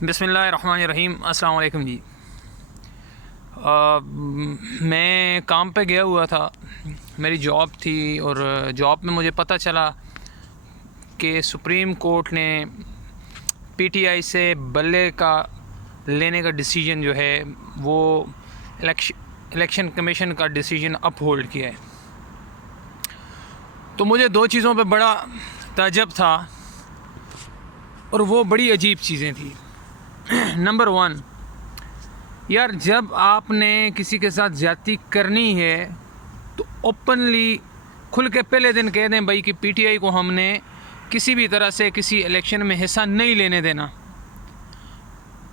बिस्मिल्लाहिर्रहमानिर्रहीम। अस्सलाम वालेकुम जी। मैं काम पे गया हुआ था, मेरी जॉब थी और जॉब में मुझे पता चला कि सुप्रीम कोर्ट ने पीटीआई से बल्ले का लेने का डिसीजन जो है वो इलेक्शन कमीशन का डिसीजन अपहोल्ड किया है। तो मुझे दो चीज़ों पे बड़ा ताज्जुब था और वो बड़ी अजीब चीज़ें थी। नंबर वन, यार जब आपने किसी के साथ ज़्यादती करनी है तो ओपनली खुल के पहले दिन कह दें भाई कि पीटीआई को हमने किसी भी तरह से किसी इलेक्शन में हिस्सा नहीं लेने देना।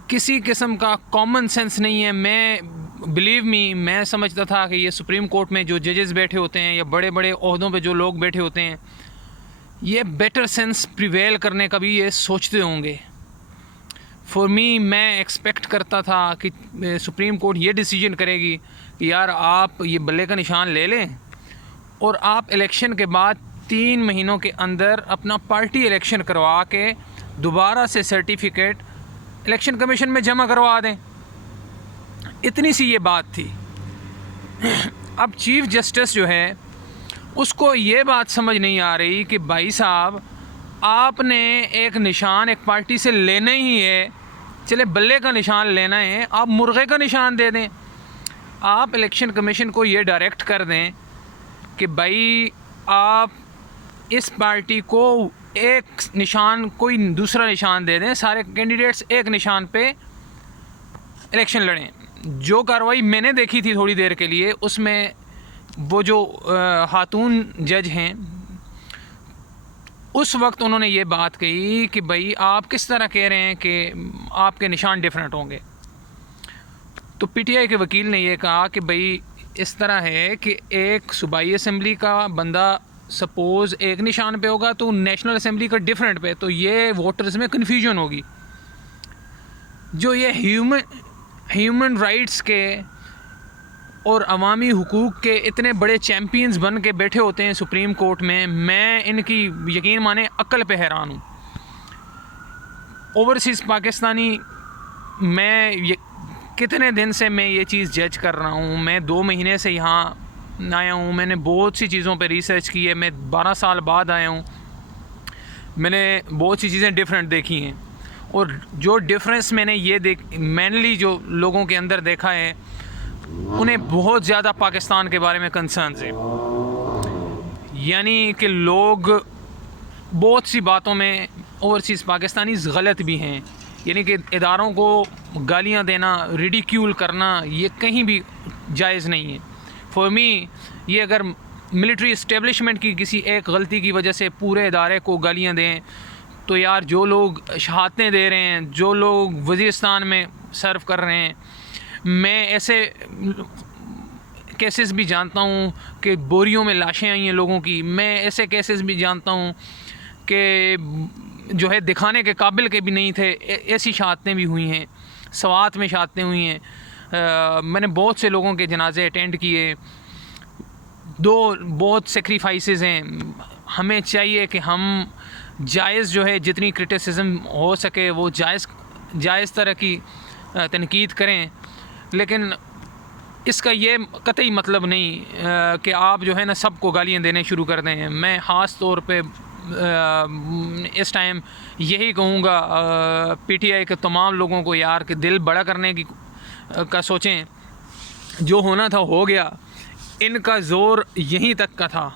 किसी किस्म का कॉमन सेंस नहीं है। मैं समझता था कि ये सुप्रीम कोर्ट में जो जजेस बैठे होते हैं या बड़े बड़े ओहदों पे जो लोग बैठे होते हैं, ये बेटर सेंस प्रिवेल करने का भी ये सोचते होंगे। फॉर मी, मैं एक्सपेक्ट करता था कि सुप्रीम कोर्ट ये डिसीजन करेगी कि यार आप ये बल्ले का निशान ले लें और आप इलेक्शन के बाद 3 महीनों के अंदर अपना पार्टी इलेक्शन करवा के दोबारा से सर्टिफिकेट इलेक्शन कमीशन में जमा करवा दें। इतनी सी ये बात थी। अब चीफ जस्टिस जो है उसको ये बात समझ नहीं आ रही कि भाई साहब, आपने एक निशान एक पार्टी से लेना ही है, चले बल्ले का निशान लेना है, आप मुर्गे का निशान दे दें। आप इलेक्शन कमीशन को ये डायरेक्ट कर दें कि भाई आप इस पार्टी को एक निशान, कोई दूसरा निशान दे दें, सारे कैंडिडेट्स एक निशान पे इलेक्शन लड़ें। जो कार्रवाई मैंने देखी थी थोड़ी देर के लिए, उसमें वो जो खातून जज हैं उस वक्त उन्होंने ये बात कही कि भाई आप किस तरह कह रहे हैं कि आपके निशान डिफरेंट होंगे। तो पीटीआई के वकील ने ये कहा कि भाई इस तरह है कि एक सूबाई असम्बली का बंदा सपोज़ एक निशान पे होगा तो नेशनल असम्बली का डिफरेंट पे, तो ये वोटर्स में कन्फ्यूजन होगी। जो ये ह्यूमन राइट्स के और अवामी हुकूक के इतने बड़े चैम्पियंस बन के बैठे होते हैं सुप्रीम कोर्ट में, मैं इनकी यकीन माने अक्ल पे हैरान हूँ। ओवरसीज़ पाकिस्तानी, कितने दिन से मैं ये चीज़ जज कर रहा हूँ। मैं 2 महीने से यहाँ आया हूँ, मैंने बहुत सी चीज़ों पे रिसर्च की है। मैं 12 साल बाद आया हूँ, मैंने बहुत सी चीज़ें डिफरेंट देखी हैं और जो डिफरेंस मैंने मेनली जो लोगों के अंदर देखा है, उन्हें बहुत ज़्यादा पाकिस्तान के बारे में कंसर्न है। यानी कि लोग बहुत सी बातों में ओवरसीज़ पाकिस्तानी गलत भी हैं। यानी कि इदारों को गालियां देना, रिडिक्यूल करना, ये कहीं भी जायज़ नहीं है। फॉर मी, ये अगर मिलिट्री इस्टेब्लिशमेंट की किसी एक गलती की वजह से पूरे इदारे को गालियां दें, तो यार जो लोग शहादतें दे रहे हैं, जो लोग वज़ीरिस्तान में सर्व कर रहे हैं, मैं ऐसे केसेस भी जानता हूँ कि बोरियों में लाशें आई हैं लोगों की। मैं ऐसे केसेस भी जानता हूँ कि जो है दिखाने के काबिल के भी नहीं थे, ऐसी शहादतें भी हुई हैं। सवात में शहादतें हुई हैं। मैंने बहुत से लोगों के जनाजे अटेंड किए। बहुत सेक्रीफाइसेस हैं। हमें चाहिए कि हम जायज़ जो है जितनी क्रिटिसिज्म हो सके वो जायज़ तरह की तनकीद करें, लेकिन इसका ये कतई मतलब नहीं कि आप जो है ना सबको गालियाँ देने शुरू कर दें। मैं ख़ास तौर पे इस टाइम यही कहूँगा पीटीआई के तमाम लोगों को, यार कि दिल बड़ा करने की का सोचें। जो होना था हो गया, इनका ज़ोर यहीं तक का था,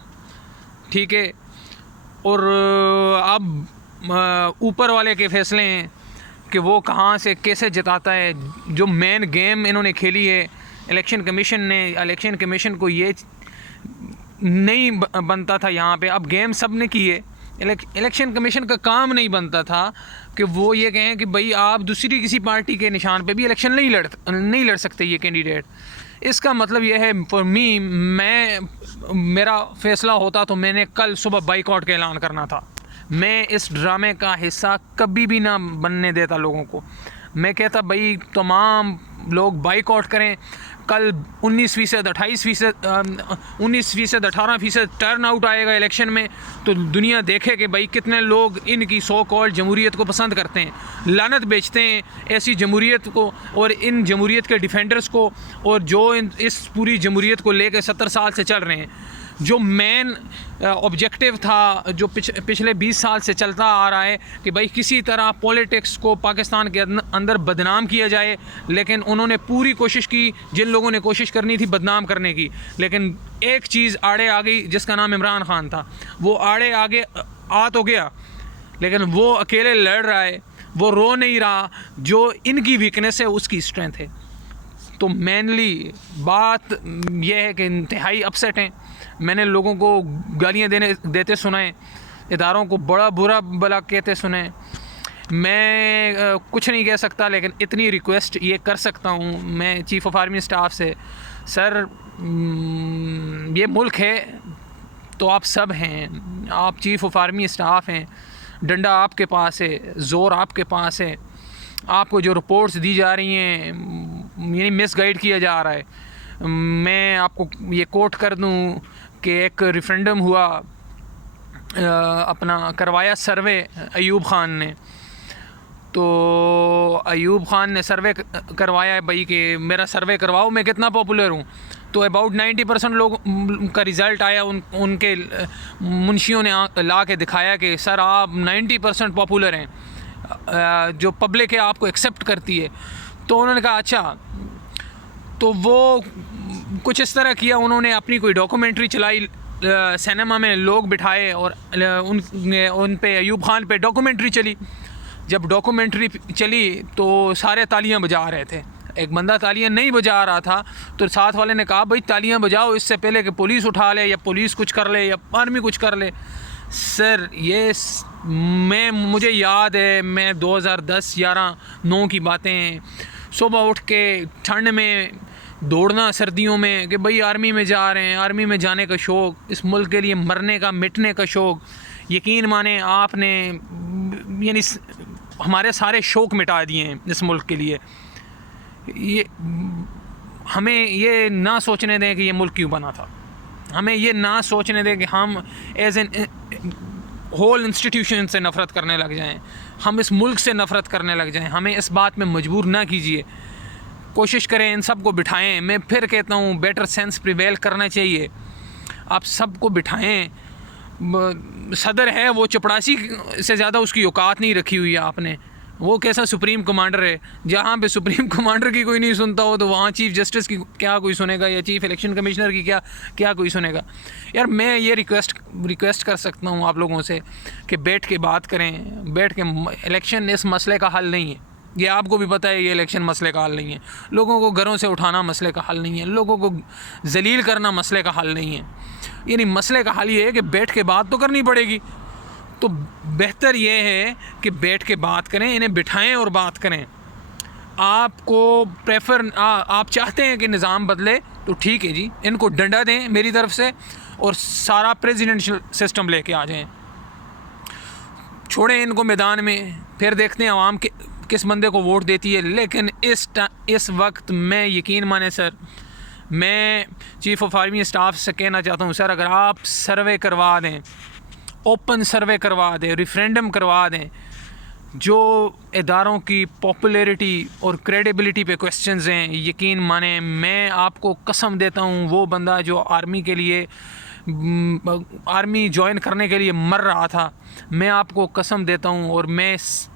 ठीक है। और अब ऊपर वाले के फैसले हैं कि वो कहाँ से कैसे जिताता है। जो मेन गेम इन्होंने खेली है इलेक्शन कमीशन को ये नहीं बनता था यहाँ पे। अब गेम सब ने की है। इलेक्शन कमीशन का काम नहीं बनता था कि वो ये कहें कि भाई आप दूसरी किसी पार्टी के निशान पे भी इलेक्शन नहीं लड़ सकते ये कैंडिडेट। इसका मतलब ये है, फॉर मी, मेरा फ़ैसला होता तो मैंने कल सुबह बाइकआउट का ऐलान करना था। मैं इस ड्रामे का हिस्सा कभी भी ना बनने देता लोगों को। मैं कहता भाई तमाम लोग बाइकआउट करें, कल 19% 28%, 19% 18% टर्न आउट आएगा इलेक्शन में, तो दुनिया देखे कि भाई कितने लोग इनकी सो कॉल्ड जमहूरियत को पसंद करते हैं, लानत बेचते हैं ऐसी जमहूरियत को और इन जमहूरियत के डिफेंडर्स को, और जो इस पूरी जमहूरियत को लेकर 70 साल से चल रहे हैं। जो मेन ऑब्जेक्टिव था जो पिछले 20 साल से चलता आ रहा है कि भाई किसी तरह पॉलिटिक्स को पाकिस्तान के अंदर बदनाम किया जाए, लेकिन उन्होंने पूरी कोशिश की, जिन लोगों ने कोशिश करनी थी बदनाम करने की, लेकिन एक चीज़ आड़े आ गई जिसका नाम इमरान खान था। वो आड़े आगे आ तो गया, लेकिन वो अकेले लड़ रहा है, वो रो नहीं रहा। जो इनकी वीकनेस है उसकी स्ट्रेंथ है। तो मेनली बात यह है कि इंतहाई अपसेट हैं। मैंने लोगों को गालियाँ देते सुना है, इदारों को बड़ा बुरा भला कहते सुने। मैं कुछ नहीं कह सकता, लेकिन इतनी रिक्वेस्ट ये कर सकता हूँ मैं चीफ़ ऑफ आर्मी स्टाफ से, सर ये मुल्क है तो आप सब हैं, आप चीफ़ ऑफ आर्मी स्टाफ हैं, डंडा आपके पास है, ज़ोर आपके पास है। आपको जो रिपोर्ट्स दी जा रही हैं यानी मिसगाइड किया जा रहा है। मैं आपको ये कोट कर दूं कि एक रेफरेंडम हुआ, अपना करवाया सर्वे अयूब ख़ान ने, तो अयूब ख़ान ने सर्वे करवाया है भाई कि मेरा सर्वे करवाओ मैं कितना पॉपुलर हूँ। तो अबाउट 90% लोग का रिज़ल्ट आया, उनके मुंशियों ने ला के दिखाया कि सर आप 90% पॉपुलर हैं, जो पब्लिक है आपको एक्सेप्ट करती है। तो उन्होंने कहा अच्छा, तो वो कुछ इस तरह किया, उन्होंने अपनी कोई डॉक्यूमेंट्री चलाई, सिनेमा में लोग बिठाए और उन पे अयूब ख़ान पे डॉक्यूमेंट्री चली। जब डॉक्यूमेंट्री चली तो सारे तालियां बजा रहे थे, एक बंदा तालियां नहीं बजा रहा था, तो साथ वाले ने कहा भाई तालियां बजाओ इससे पहले कि पुलिस उठा ले या पुलिस कुछ कर ले या आर्मी कुछ कर ले। सर ये मुझे याद है, मैं 2010-11-9 की बातें, सुबह उठ के ठंड में दौड़ना सर्दियों में कि भाई आर्मी में जा रहे हैं, आर्मी में जाने का शौक़, इस मुल्क के लिए मरने का मिटने का शौक़। यकीन माने आपने यानी हमारे सारे शौक़ मिटा दिए हैं इस मुल्क के लिए। ये हमें ये ना सोचने दें कि ये मुल्क क्यों बना था, हमें ये ना सोचने दें कि हम एज एन होल इंस्टीट्यूशन से नफ़रत करने लग जाएं, हम इस मुल्क से नफ़रत करने लग जाएं। हमें इस बात में मजबूर ना कीजिए, कोशिश करें इन सब को बिठाएं। मैं फिर कहता हूँ बेटर सेंस प्रिवेल करना चाहिए, आप सबको बिठाएं। सदर है वो चपड़ासी से ज़्यादा उसकी औकात नहीं रखी हुई है आपने। वो कैसा सुप्रीम कमांडर है, जहाँ पे सुप्रीम कमांडर की कोई नहीं सुनता हो तो वहाँ चीफ़ जस्टिस की क्या कोई सुनेगा, या चीफ़ इलेक्शन कमिश्नर की क्या कोई सुनेगा। यार मैं ये रिक्वेस्ट कर सकता हूँ आप लोगों से कि बैठ के बात करें, बैठ के। इलेक्शन इस मसले का हल नहीं है, ये आपको भी पता है, ये इलेक्शन मसले का हल नहीं है। लोगों को घरों से उठाना मसले का हल नहीं है, लोगों को जलील करना मसले का हल नहीं है। यानी मसले का हल ये है कि बैठ के बात तो करनी पड़ेगी। तो बेहतर ये है कि बैठ के बात करें, इन्हें बिठाएं और बात करें। आपको आप चाहते हैं कि निज़ाम बदले तो ठीक है जी, इनको डंडा दें मेरी तरफ से और सारा प्रेसिडेंशियल सिस्टम लेके आ जाएं, छोड़ें इनको मैदान में, फिर देखते हैं आवाम किस बंदे को वोट देती है। लेकिन इस वक्त मैं यकीन माने सर, मैं चीफ़ ऑफ आर्मी स्टाफ से कहना चाहता हूँ सर, अगर आप सर्वे करवा दें, ओपन सर्वे करवा दें, रेफरेंडम करवा दें, जो इदारों की पॉपुलैरिटी और क्रेडिबिलिटी पे क्वेश्चंस हैं, यकीन माने मैं आपको कसम देता हूँ वो बंदा जो आर्मी के लिए आर्मी ज्वाइन करने के लिए मर रहा था, मैं आपको कसम देता हूँ। और मैं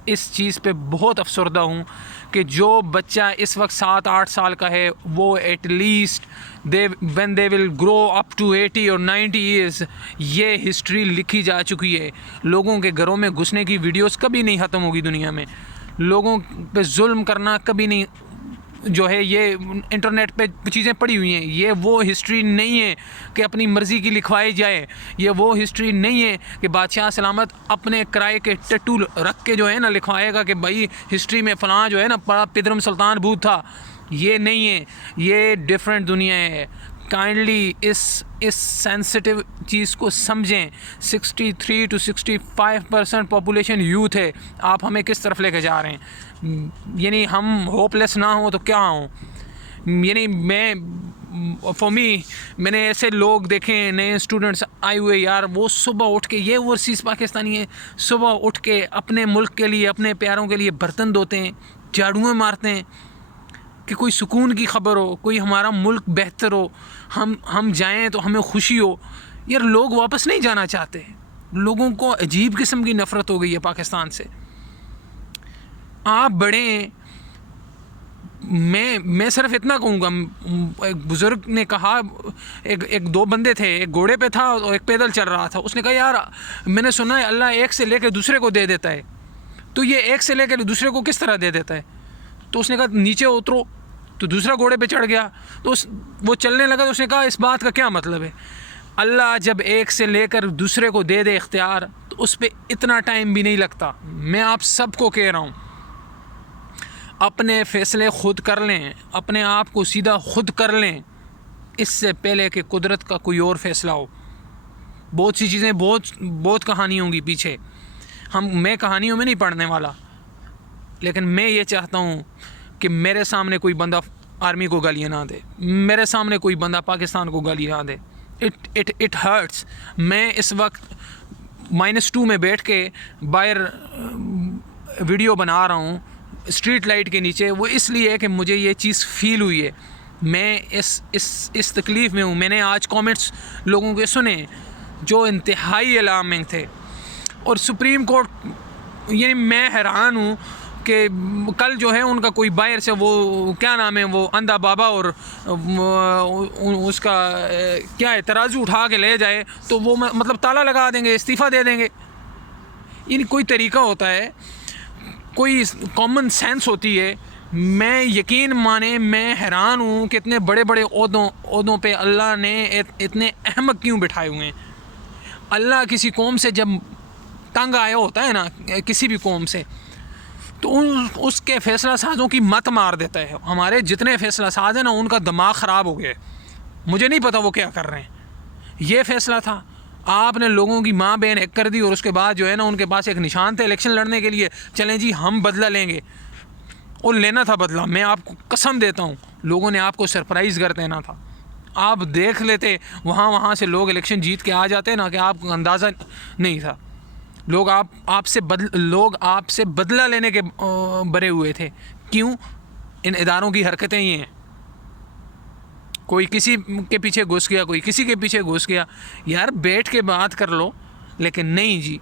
इस चीज़ पे बहुत अफसरदा हूँ कि जो बच्चा इस वक्त 7-8 साल का है वो at least when they will grow up to 80 और 90 ईयर्स, ये हिस्ट्री लिखी जा चुकी है। लोगों के घरों में घुसने की वीडियोस कभी नहीं ख़त्म होगी दुनिया में, लोगों पे जुल्म करना कभी नहीं, जो है ये इंटरनेट पे चीज़ें पड़ी हुई हैं। ये वो हिस्ट्री नहीं है कि अपनी मर्ज़ी की लिखवाई जाए, ये वो हिस्ट्री नहीं है कि बादशाह सलामत अपने किराए के टैटू रख के जो है ना लिखवाएगा कि भाई हिस्ट्री में फ़लाँ जो है ना बड़ा पिदरम सुल्तान बूथ था। ये नहीं है, ये डिफरेंट दुनिया है। काइंडली इस सेंसिटिव चीज़ को समझें। 63 to 65% पॉपुलेशन यूथ है, आप हमें किस तरफ लेके जा रहे हैं? यानी हम होपलेस ना हो तो क्या हों? यानी मैंने ऐसे लोग देखे हैं, नए स्टूडेंट्स आए हुए यार, वो सुबह उठ के, ये ओवरसीज़ पाकिस्तानी है, सुबह उठ के अपने मुल्क के लिए, अपने प्यारों के लिए बर्तन धोते हैं, झाड़ुएँ मारते हैं कि कोई सुकून की ख़बर हो, कोई हमारा मुल्क बेहतर हो, हम जाएं तो हमें खुशी हो। यार लोग वापस नहीं जाना चाहते, लोगों को अजीब किस्म की नफ़रत हो गई है पाकिस्तान से। आप बढ़ें, मैं सिर्फ इतना कहूँगा, एक बुज़ुर्ग ने कहा, एक दो बंदे थे, एक घोड़े पे था और एक पैदल चल रहा था। उसने कहा यार मैंने सुना है अल्लाह एक से लेकर दूसरे को दे देता है, तो ये एक से लेकर दूसरे को किस तरह दे देता है? तो उसने कहा नीचे उतरो, तो दूसरा घोड़े पे चढ़ गया, तो वो चलने लगा। तो उसने कहा इस बात का क्या मतलब है? अल्लाह जब एक से लेकर दूसरे को दे दे इख्तियार, तो उस पर इतना टाइम भी नहीं लगता। मैं आप सबको कह रहा हूँ, अपने फ़ैसले ख़ुद कर लें, अपने आप को सीधा ख़ुद कर लें, इससे पहले कि कुदरत का कोई और फ़ैसला हो। बहुत सी चीज़ें, बहुत कहानियाँ होंगी पीछे, मैं कहानियों में नहीं पढ़ने वाला, लेकिन मैं ये चाहता हूँ कि मेरे सामने कोई बंदा आर्मी को गालियाँ ना दे, मेरे सामने कोई बंदा पाकिस्तान को गालियाँ ना दे। It hurts. मैं इस वक्त -2 में बैठ के बाहर वीडियो बना रहा हूँ स्ट्रीट लाइट के नीचे, वो इसलिए है कि मुझे ये चीज़ फ़ील हुई है। मैं इस तकलीफ़ में हूँ। मैंने आज कमेंट्स लोगों के सुने जो इंतहाई अलार्मिंग थे, और सुप्रीम कोर्ट, यानी मैं हैरान हूँ कि कल जो है उनका कोई बाहर से, वो क्या नाम है, वो अंधा बाबा, और उसका क्या है, तराजू उठा के ले जाए, तो वो मतलब ताला लगा देंगे, इस्तीफ़ा दे देंगे। यानी कोई तरीका होता है, कोई कॉमन सेंस होती है। मैं यकीन माने, मैं हैरान हूँ कि इतने बड़े बड़े ओहदों पे अल्लाह ने इतने अहमक क्यों बिठाए हुए हैं। अल्लाह किसी कौम से जब तंग आया होता है ना, किसी भी कौम से, तो उसके फ़ैसला साज़ों की मत मार देता है। हमारे जितने फ़ैसला साज़ हैं ना, उनका दिमाग ख़राब हो गया है। मुझे नहीं पता वो क्या कर रहे हैं। ये फ़ैसला था, आपने लोगों की माँ बहन एक कर दी, और उसके बाद जो है ना, उनके पास एक निशान थे इलेक्शन लड़ने के लिए, चलें जी हम बदला लेंगे, और लेना था बदला। मैं आपको कसम देता हूँ, लोगों ने आपको सरप्राइज़ कर देना था। आप देख लेते, वहाँ से लोग इलेक्शन जीत के आ जाते ना, कि आपको अंदाज़ा नहीं था। लोग आपसे बदला लेने के बरे हुए थे। क्यों? इन इदारों की हरकतें ये हैं। कोई किसी के पीछे घुस गया, कोई किसी के पीछे घुस गया। यार बैठ के बात कर लो, लेकिन नहीं जी,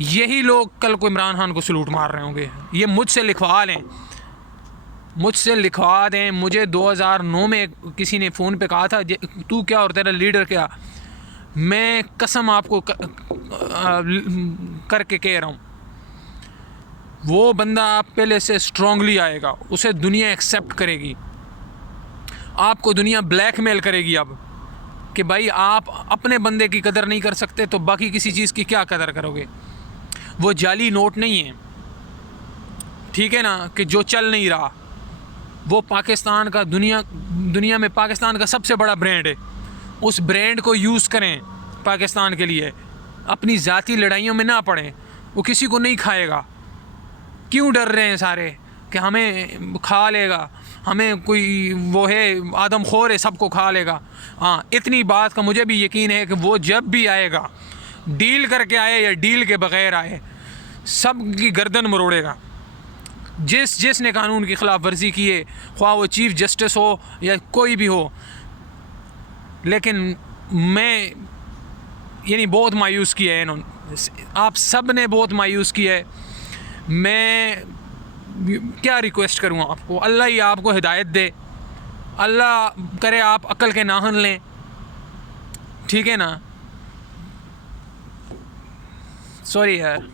यही लोग कल को इमरान खान को सलूट मार रहे होंगे। ये मुझसे लिखवा लें, मुझसे लिखवा दें। मुझे 2009 में किसी ने फ़ोन पे कहा था, तू क्या और तेरा लीडर क्या। मैं कसम आपको करके कह रहा हूँ, वो बंदा आप पहले से स्ट्रांगली आएगा, उसे दुनिया एक्सेप्ट करेगी। आपको दुनिया ब्लैकमेल करेगी अब, कि भाई आप अपने बंदे की कदर नहीं कर सकते, तो बाकी किसी चीज़ की क्या कदर करोगे। वो जाली नोट नहीं है, ठीक है ना, कि जो चल नहीं रहा। वो पाकिस्तान का, दुनिया में पाकिस्तान का सबसे बड़ा ब्रांड है। उस ब्रांड को यूज़ करें पाकिस्तान के लिए, अपनी ज़ाती लड़ाइयों में ना पड़ें। वो किसी को नहीं खाएगा। क्यों डर रहे हैं सारे कि हमें खा लेगा, हमें कोई वो है आदमखोर है, सबको खा लेगा। हाँ, इतनी बात का मुझे भी यकीन है कि वो जब भी आएगा, डील करके आए या डील के बग़ैर आए, सब की गर्दन मरोड़ेगा। जिसने कानून की ख़िलाफ़ वर्जी की है, ख्वाह वो चीफ़ जस्टिस हो या कोई भी हो। लेकिन मैं, यानी बहुत मायूस किया है इन्होंने, आप सब ने बहुत मायूस किया है। मैं क्या रिक्वेस्ट करूँ आपको, अल्लाह ही आपको हिदायत दे, अल्लाह करे आप अक्ल के नाहन लें, ठीक है ना। सॉरी यार।